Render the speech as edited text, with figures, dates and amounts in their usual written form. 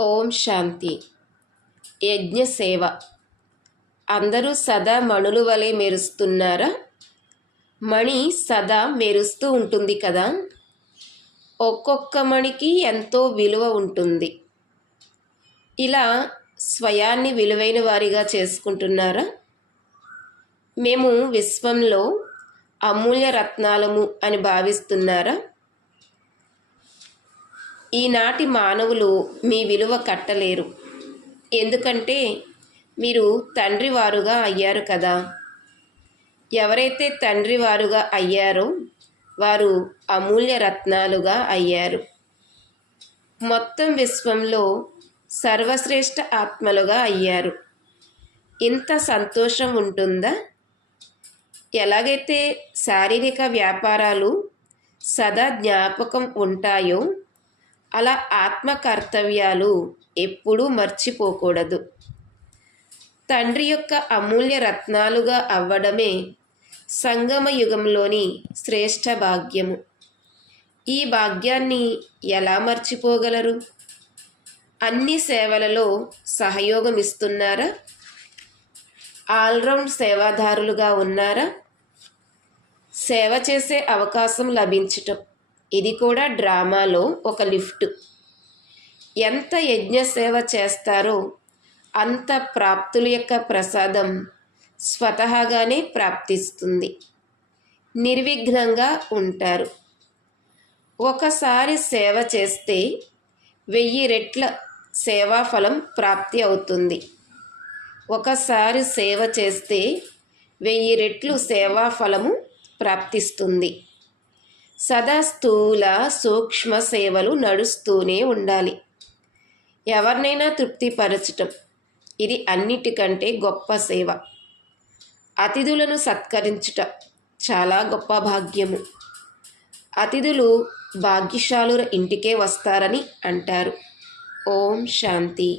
ఓం శాంతి. యజ్ఞ సేవ. అందరూ సదా మణులు వలె మెరుస్తున్నారా? మణి సదా మెరుస్తూ ఉంటుంది కదా. ఒక్కొక్క మణికి ఎంతో విలువ ఉంటుంది. ఇలా స్వయాన్ని విలువైన వారిగా చేసుకుంటున్నారా? మేము విశ్వంలో అమూల్య రత్నాలము అని భావిస్తున్నారా? ఈనాటి మానవులు మీ విలువ కట్టలేరు. ఎందుకంటే మీరు తండ్రి వారుగా అయ్యారు కదా. ఎవరైతే తండ్రి వారుగా అయ్యారో వారు అమూల్య రత్నాలుగా అయ్యారు. మొత్తం విశ్వంలో సర్వశ్రేష్ఠ ఆత్మలుగా అయ్యారు. ఇంత సంతోషం ఉంటుందా? ఎలాగైతే శారీరక వ్యాపారాలు సదా జ్ఞాపకం ఉంటాయో అలా ఆత్మ కర్తవ్యాలు ఎప్పుడూ మర్చిపోకూడదు. తండ్రి యొక్క అమూల్య రత్నాలుగా అవ్వడమే సంగమ యుగంలోని శ్రేష్ఠ భాగ్యము. ఈ భాగ్యాన్ని ఎలా మర్చిపోగలరు? అన్ని సేవలలో సహయోగం ఇస్తున్నారా? ఆల్రౌండ్ సేవాదారులుగా ఉన్నారా? సేవ చేసే అవకాశం లభించటం ఇది కూడా డ్రామాలో ఒక లిఫ్ట్. ఎంత యజ్ఞ సేవ చేస్తారో అంత ప్రాప్తుల యొక్క ప్రసాదం స్వతహాగానే ప్రాప్తిస్తుంది. నిర్విఘ్నంగా ఉంటారు. ఒకసారి సేవ చేస్తే 1000 రెట్ల సేవాఫలం ప్రాప్తి అవుతుంది. ఒకసారి సేవ చేస్తే 1000 రెట్లు సేవాఫలము ప్రాప్తిస్తుంది. సదా స్థూల సూక్ష్మ సేవలు నడుస్తూనే ఉండాలి. ఎవరినైనా తృప్తిపరచటం ఇది అన్నిటికంటే గొప్ప సేవ. అతిథులను సత్కరించుట చాలా గొప్ప భాగ్యము. అతిథులు భాగ్యశాలుర ఇంటికే వస్తారని అంటారు. ఓం శాంతి.